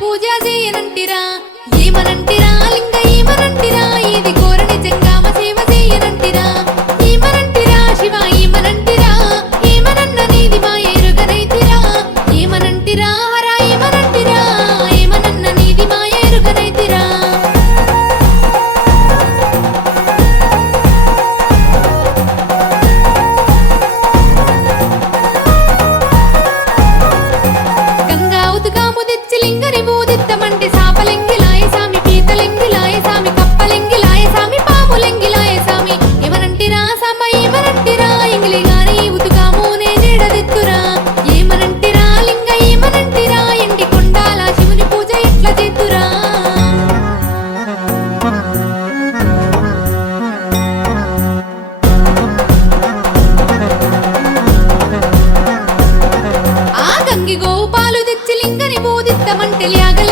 పూజ చేయనంటిరా ఏమనంటిరా లింగ ఏమనంటిరా ఇది కోరని జంగామ సేవ చేయనంటిరా ఏమనంటిరా శివ ఏమనంటిరా ఏమనన్న నీది మా ఎరుగనైతిరా ఏమనంటిరా హరా ఏమనంటిరా ఏమనన్న నీది మా ఎరుగనైతిరా గంగా ఉతుకాము తెచ్చి లింగని బూదిత్తమంటే సాపలింగిలాయ సామి పీతలింగిలాయ సామి కప్పలింగిలాయ సామి పాములింగిలాయ సామి ఏమనంటిరా సామ ఏమనంటిరా ఇంగిలిగాని ఉతుకాము నేనేడదెత్తురా ఏమనంటిరా లింగ ఏమనంటిరా ఎండి కొండాల శివుని పూజ ఎట్లా చేతురా ఆ గంగి గోపాలు తెచ్చి లింగని బూదిత్తమంటే ల్యాగలి